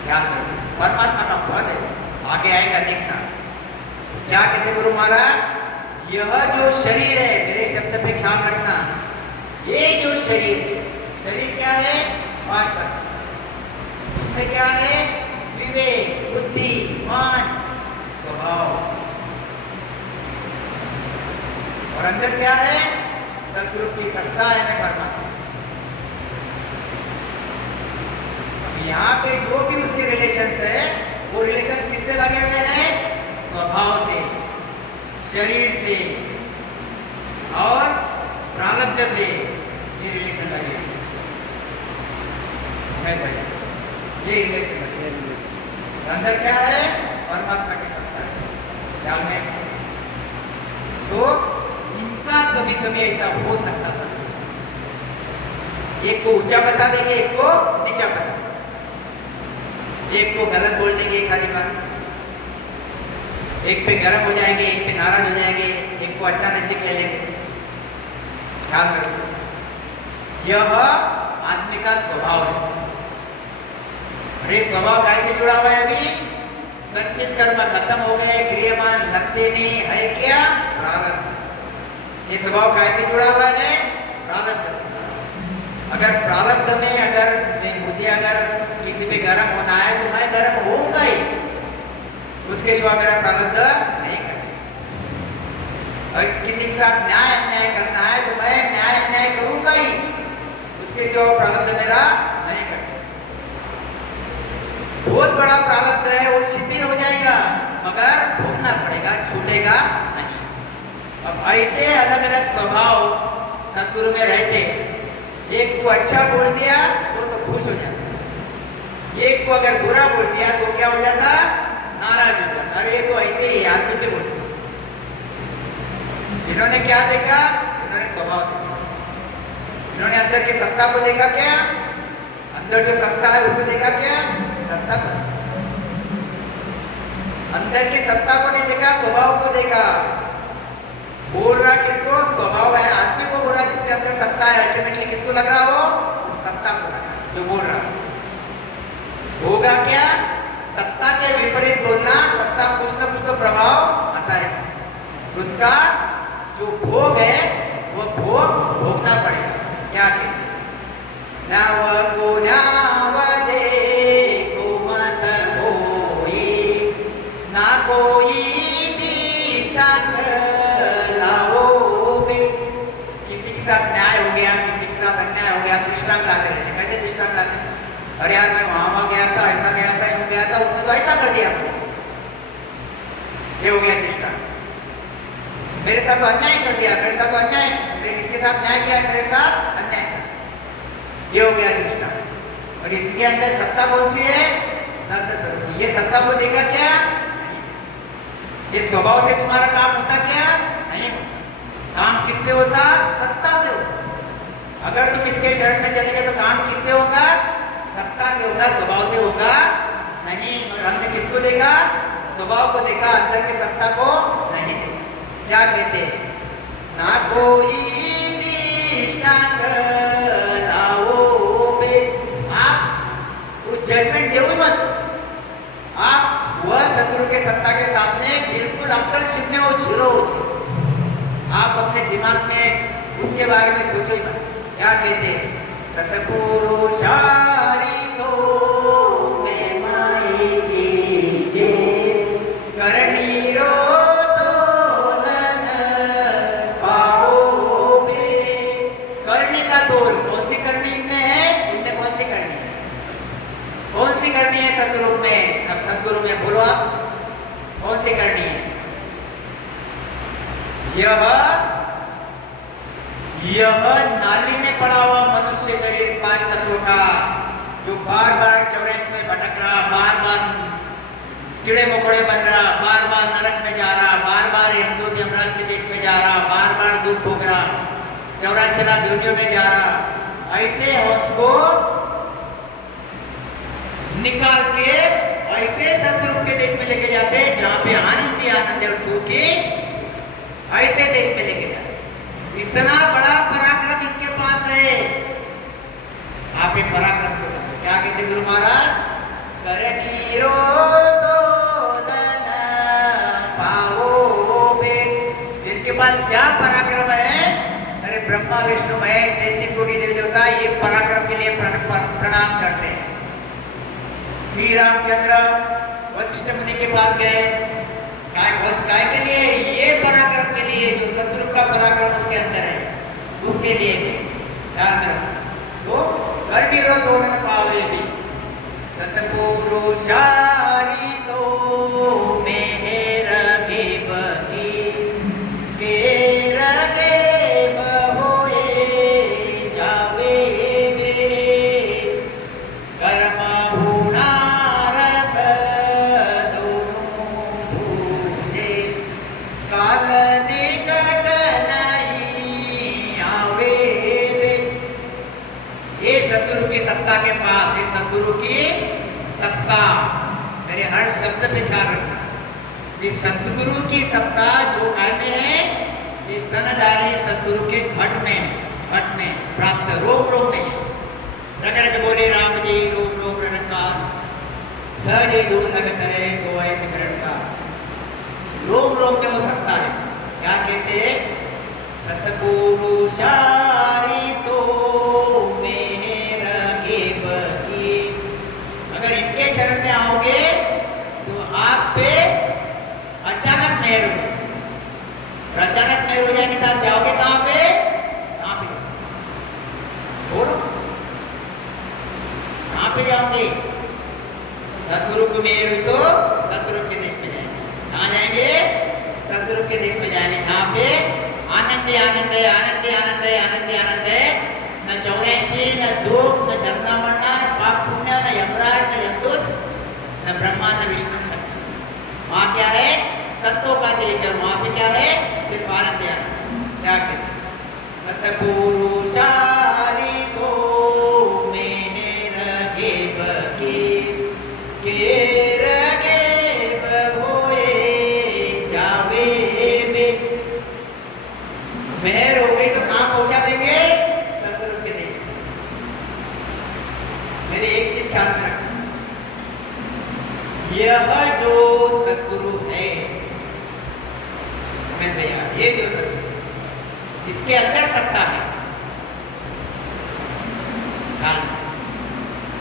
ध्यान रखो, परमात्मा का पद है, आगे आएगा देखना। क्या कहते गुरु महाराज? यह जो शरीर है, मेरे शब्द पे ख्याल रखना, ये जो शरीर, शरीर क्या है? पांच तत्व। इसमें क्या है? विवेक, बुद्धि, मन, स्वभाव, और अंदर क्या है? सस्वरूप की सत्ता है ना परमात्मा। अब यहाँ पे जो भी उसके रिलेशन है, वो रिलेशन किससे लगे हुए हैं? स्वभाव से, शरीर से और प्रारब्ध से, ये रिलेशन लगे है भैया, ये रिलेशन लगे। अंदर क्या है? परमात्मा की सत्ता है, ध्यान में। तो इनका कभी कभी ऐसा हो सकता था, एक को ऊंचा बता देंगे, एक को नीचा बता देंगे, एक को गलत बोल देंगे एक आधी बार, एक पे गर्म हो जाएंगे, एक पे नाराज हो जाएंगे, एक को अच्छा नजदीक ले लेंगे। ख्याल करो, यह आदमी का स्वभाव है। अरे स्वभाव कैसे जुड़ा हुआ है? अभी संचित कर्म खत्म हो गए, क्रियमान लगते नहीं है, क्या? प्रारब्ध। ये स्वभाव कैसे जुड़ा हुआ है? प्रारब्ध से। अगर प्रारब्ध में मुझे अगर किसी पे गर्म होना है तो मैं गर्म होऊंगा ही, उसके सिवा मेरा प्रारब्ध नहीं करते। अगर किसी के साथ न्याय अन्याय करना है तो मैं न्याय अन्याय करूंगा ही, उसके सिवा प्रारब्ध मेरा नहीं करते। बहुत बड़ा प्रारब्ध है, वो शिथिल हो जाएगा, मगर भोगना पड़ेगा, छूटेगा नहीं। अब ऐसे अलग अलग स्वभाव सदगुरु में रहते, एक को अच्छा बोल दिया वो तो खुश हो जाता, एक को अगर बुरा बोल दिया तो क्या हो जाता? नाराज हो जाता। अरे ये तो ऐसे ही आदमी के बोलते। इन्होंने क्या देखा? इन्होंने स्वभाव देखा, इन्होंने अंदर की सत्ता को देखा। क्या अंदर जो सत्ता है उसको देखा? क्या सत्ता को, अंदर की सत्ता को नहीं देखा, स्वभाव को देखा। बोल रहा किसको? स्वभाव है, आदमी को बोल रहा जिसके अंदर सत्ता है। अल्टीमेटली किसको लग रहा हो? सत्ता को लग रहा जो बोल रहा। होगा क्या? सत्ता के विपरीत बोलना, सत्ता कुछ ना कुछ तो प्रभाव आता है, उसका जो भोग है वो भोग भोगना पड़ेगा। क्या कहते हैं? नव गुणावदे को मत होई, ना कोई दृष्टांत लाओगे। किसी के साथ न्याय हो गया, किसी के साथ अन्याय हो गया, दृष्टांत लाते रहते। कैसे दृष्टांत लाते? अरे यार मैं वहां गया था, ऐसा गया था, यूं गया था, उसने तो ऐसा कर दिया मुझे, ये हो गया दृष्टांत। मेरे साथ तो अन्याय कर दिया, मेरे साथ तो अन्याय, इसके साथ न्याय किया, मेरे साथ अन्याय कर दिया, ये हो गया दृष्टांत। और इसके अंदर सत्ता कौन सी है? सत्ता स्वरूप। ये सत्ता को देखा क्या? नहीं। ये स्वभाव से तुम्हारा काम होता क्या? नहीं होता। काम किससे होता? सत्ता से होता। अगर तुम इसके शरण में चलेंगे तो काम किससे होगा? सत्ता से होगा, स्वभाव से होगा नहीं। मगर हमने किसको देखा? स्वभाव को देखा, अंदर की सत्ता को नहीं देखा। क्या कहते? ना कोई दृष्टांत लाओगे। आप वो जजमेंट दो मत, आप वह सदगुरु के सत्ता के सामने बिल्कुल अक्कल शून्य हो, जीरो हो। आप अपने दिमाग में उसके बारे में सोचो ही मत। क्या कहते? सतपुरुषारी तो मैं माई कीजे, करनी रो दोलन पाओगे। करनी का तोल, कौन सी करनी इनमें है? इनमें कौन सी करनी है? कौन सी करनी है सत्स्वरूप में? सब सदगुरु में बोलो आप, कौन सी करनी है? यह नाली में पड़ा हुआ मनुष्य शरीर पांच तत्वों का, जो बार बार चौराहे में भटक रहा, बार बार कीड़े मकोड़े बन रहा, बार बार नरक में जा रहा, बार बार यमदूत यमराज के देश में जा रहा, बार बार दुख भोग रहा, 84 लाख योनियों में जा रहा। ऐसे हंस को निकाल के ऐसे सस्वरूप के देश में लेके जाते जहां पे आनंद ही आनंद और सुख की, ऐसे देश में लेके जाते। इतना बड़ा पराक्रम इनके पास है। आप एक पराक्रम को समझो, क्या कहते गुरु महाराज? करनीरो तोलन पाओगे। इनके पास क्या पराक्रम है? अरे ब्रह्मा विष्णु महेश 33 कोटि देवी देवता ये पराक्रम के लिए प्रणाम करते हैं। श्री रामचंद्र वशिष्ठ मुनि के पास गए, काय के लिए? ये पराक्रम के लिए, जो सतरूप का पराक्रम उसके अंदर है, उसके लिए ध्यान में रखो। तो कर्णिरो तोलन पावे भी सतपुरुषारी तो मेहर के बही के रगे बहोए जावे वे कर्म हुनारत दोनों दूजे काल निकट नहीं आवे वे। ये सतगुरु की सत्ता के पास, ये सतगुरु की सत्ता, मेरे हर शब्द पे ख्याल रखना। ये सतगुरु की सत्ता जो काय में है? ये तनधारी सतगुरु के घट में प्राप्त रोम में रगर के बोले राम जी रोम रणकार सहज दूर लगत है सोए सिमरन का। रोम में वो सत्ता है। क्या कहते हैं? सतपुरुषारी तो शरण में आओगे तो आप पे अचानक मेहर हो जाएगी। अचानक मेहर हो जाएगी तो आप जाओगे कहां पे? कहां पे बोलो, कहां पे जाओगे? सतगुरु को मेहर हुई तो सतरूप के देश में जाएंगे। कहां जाएंगे? सतरूप के देश में जाएंगे, जहां पे आनंद आनंद है, आनंद आनंद है, आनंद आनंद है। न 84, न दुख, न जन्म मरना, न पाप पुण्य, न यमराज, न यमदूत, न ब्रह्मा, न विष्णु शक्ति। वहां क्या है? सत्तों का देश है। वहां पे क्या है? सिर्फ आनंद आनंद। क्या कहते? सतपुरुषारी तो मेहर के बकी के रगे बहोए जावे बे। मेहर हो गई तो कहां पहुंचा देंगे? सतरूप के देश में। मेरे एक चीज ख्याल में रखना, यह जो सतगुरु है मैं भैया, ये जो सतगुरु, इसके अंदर सत्ता है।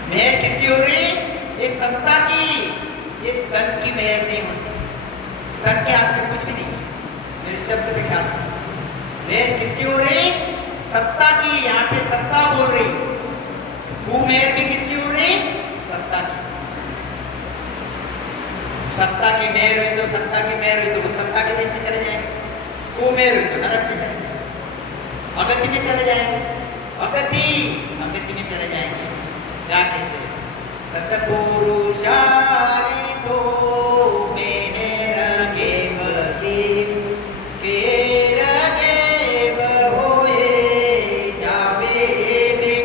मेहर किसकी हो रही? ये सत्ता की। ये तन की मेहर नहीं होती। तन के हाथ में कुछ भी नहीं है। मेरे शब्द पे ख्याल। मेहर किसकी हो रही? सत्ता की। यहाँ पे सत्ता बोल रही। मेहर भी किसकी हो रही? सत्ता की। सत्ता की मेहर हुई तो सत्ता की मेहर हुई तो वो सत्ता के देश में चले जाएंगे। कुमेर हुई तो नरक में चले जाएंगे, अगति में चले जाएंगे, अगति में चले जाएंगे। क्या कहते हैं? सतपुरुषारी तो मेहर के बकी के रगे बहोए जावे बे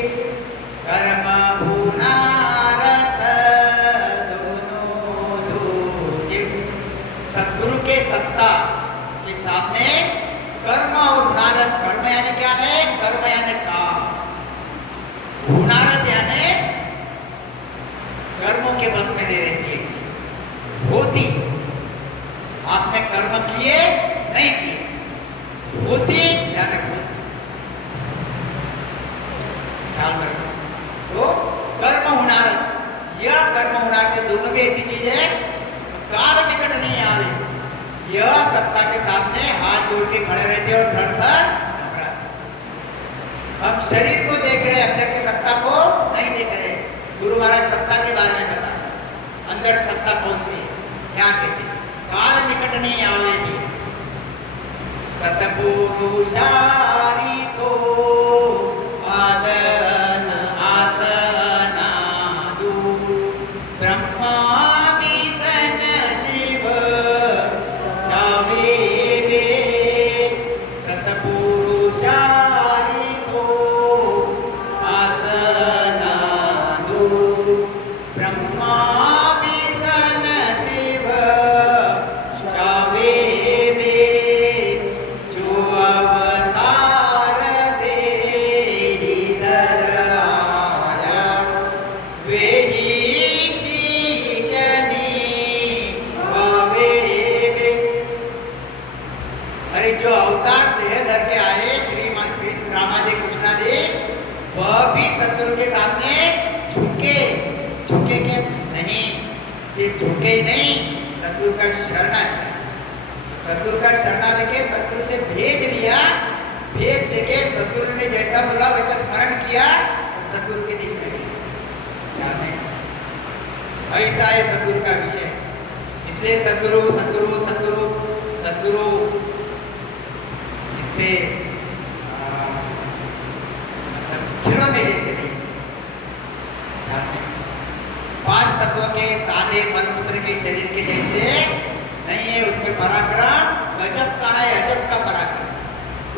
कर्म हुनारत दोनों दूजे। सतगुरु के सत्ता के सामने कर्म और हुनारत। कर्म यानी क्या है? कर्म यानी काम, हुनारत यानी कर्मों के बस में दे रहती है चीज होती। आपने कर्म किए नहीं किए, होती यानी होती। ख्याल में रखना। तो कर्म हुनारत, यह कर्म हुनारत दोनों भी ऐसी चीज है काल निकट नहीं आवे। यह सत्ता के सामने हाथ जोड़ के खड़े रहते और थर थर घबराते। हम शरीर को देख रहे, अंदर की सत्ता को नहीं देख रहे। गुरु महाराज सत्ता के बारे में बताया, अंदर सत्ता कौन सी है? क्या कहते? काल निकट नहीं आवेगी। सतपुरुषारी तो आदन आसनादु ब्रह्मा विष्ण शिव चावे वे। सतपुरुषारी तो आसनादु ब्रह्मा विष्ण शिव चावे वे। जो अवतार वह भी सदगुरु के सामने झुके। झुके क्या नहीं, सिर्फ झुके ही नहीं, सदगुरु का शरणा लिया। सदगुरु का शरणा लेके सदगुरु से भेज लिया। भेज लेके सदगुरु ने जैसा बोला वैसा स्मरण किया और सदगुरु के देश में गया। ऐसा है सदगुरु का विषय। इसलिए सदगुरु सदगुरु सदगुरु सदगुरु इतने खिलौने जैसे नहीं, पांच तत्वों के सादे मलमूत्र के शरीर के जैसे नहीं है। उसके पराक्रम गजब का है, अजब का पराक्रम।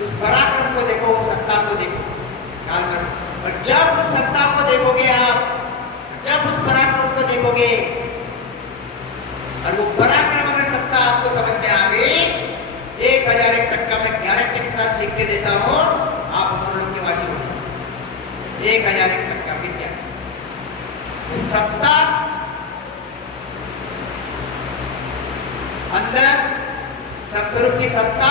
उस पराक्रम को देखो, उस सत्ता को देखो, ख्याल करो। और जब उस सत्ता को देखोगे आप, जब उस पराक्रम को देखोगे और वो पराक्रम अगर सत्ता आपको समझ में आ गई, 1001 टक्का मैं गारंटी के साथ लिख के देता हूं, आप अमरलोक के वासी हो जाओगे। 1001 टक्का विद्या सत्ता अंदर, सत्स्वरूप की सत्ता,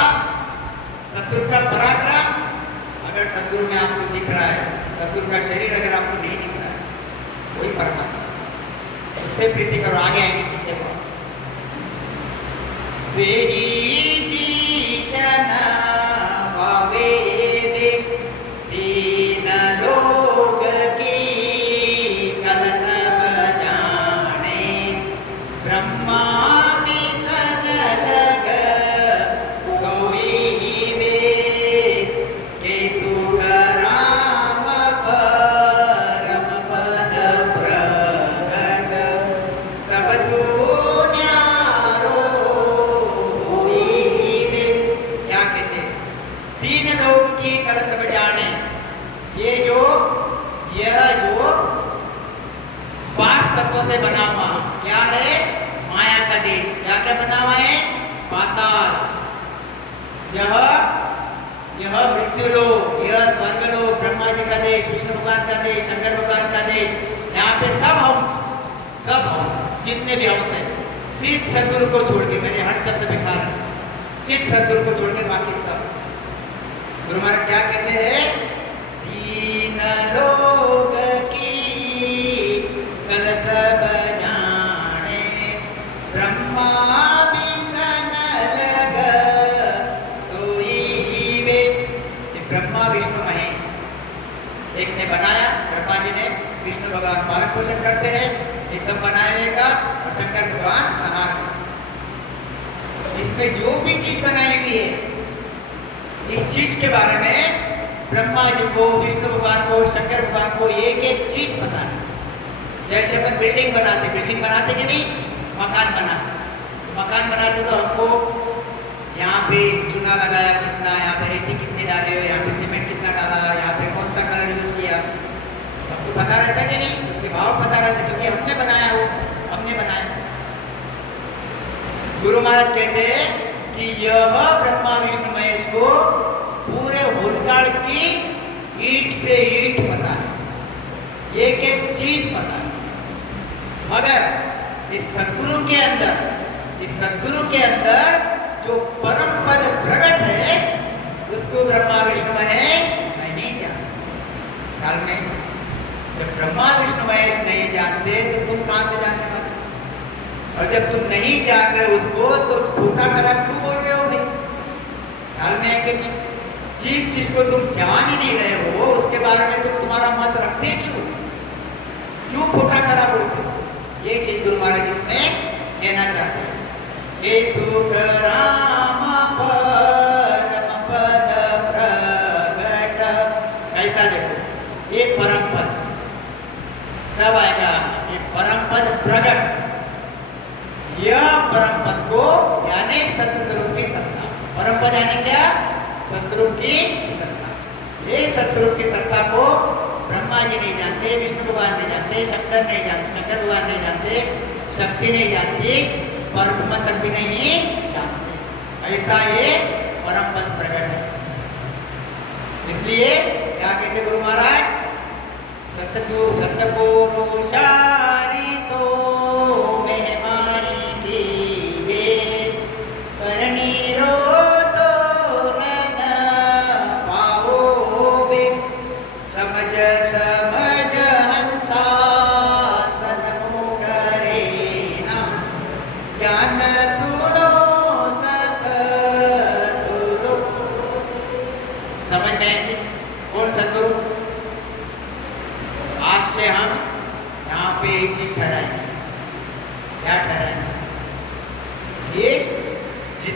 सत्स्वरूप का पराक्रम अगर सदगुरु में आपको दिख रहा है, सदगुरु का शरीर अगर आपको नहीं दिख रहा है, वही परमात्मा। उससे प्रीति करो, आगे आएंगे चिंते को। दीन लोग की कल सब जाने, ब्रह्मा विसद लग सोई वे, के सुख राम परम पद प्रगट, सब सुन्यारो होई वे। क्या कहते हैं? तीन लोग की कल सब जाने। ये जो पांच तत्वों से बना हुआ क्या है? माया का देश। क्या क्या बना हुआ है? पाताल, यह मृत्युलोक, यह स्वर्गलोक, ब्रह्मा जी का देश, विष्णु भगवान का देश, शंकर भगवान का देश। यहाँ पे सब हंस जितने भी हंस है, सिर्फ सदगुरु को छोड़ के, मैंने हर शब्द में खा रहा, सिर्फ सदगुरु को छोड़ के बाकी सब। गुरु महाराज क्या कहते हैं? दीन लोग की कल सब जाने, ब्रह्मा विसन लग सोई वे। ब्रह्मा विष्णु महेश एक ने बनाया, ब्रह्मा जी ने, विष्णु भगवान पालन पोषण करते हैं, ये सब बनाने का, और शंकर भगवान संहार। इसमें जो भी चीज बनाई हुई है, इस चीज के बारे में ब्रह्मा जी को, विष्णु भगवान को, शंकर भगवान को एक एक चीज पता है। जैसे अपन बिल्डिंग बनाते कि नहीं, मकान बनाते तो हमको यहाँ पे चूना लगाया कितना, यहाँ पे रेती कितनी डाली हो, यहाँ पे सीमेंट कितना डाला, यहाँ पे कौन सा कलर यूज किया, हमको पता रहता है कि नहीं? उसके भाव पता रहता है, क्योंकि हमने बनाया। गुरु महाराज कहते हैं कि यह ब्रह्मा विष्णु महेश को पूरे होलकाल की ईंट से ईंट पता है, एक एक चीज पता है। मगर इस सदगुरु के अंदर जो परम पद प्रकट है, उसको ब्रह्मा विष्णु महेश नहीं जानते। ख्याल में, जब ब्रह्मा विष्णु महेश नहीं जानते तो तुम कहां से जानने वाले? और जब तुम नहीं जान रहे उसको, तो खोटा करा क्यों बोल रहे हो भाई? ख्याल में है कि चीज को तुम जान ही नहीं रहे हो, उसके बारे में तुम तुम्हारा मत रखते क्यों खोटा करा बोलते हो? ये चीज गुरु महाराज इसमें कहना चाहते हैं। हे सुख राम परम पद प्रगट, कैसा देखो, ये परम पद सब आएगा, ये परम पद प्रगट। यह परम पद को यानी सत्य स्वरूप की सत्ता, परम पद यानी क्या? सत्स्वरूप की सत्ता। ये सत्स्वरूप की सत्ता को ब्रह्मा जी नहीं जानते, विष्णु भगवान नहीं जानते, शंकर भगवान नहीं जानते, शक्ति नहीं जानती, परम तक भी नहीं जानते। ऐसा ये परम पद प्रकट है। इसलिए क्या कहते गुरु महाराज? सत्य पुरुषारी तो समझ से हम यहाँ पे एक चीज़ ठहराएंगे, क्या ठहराएंगे?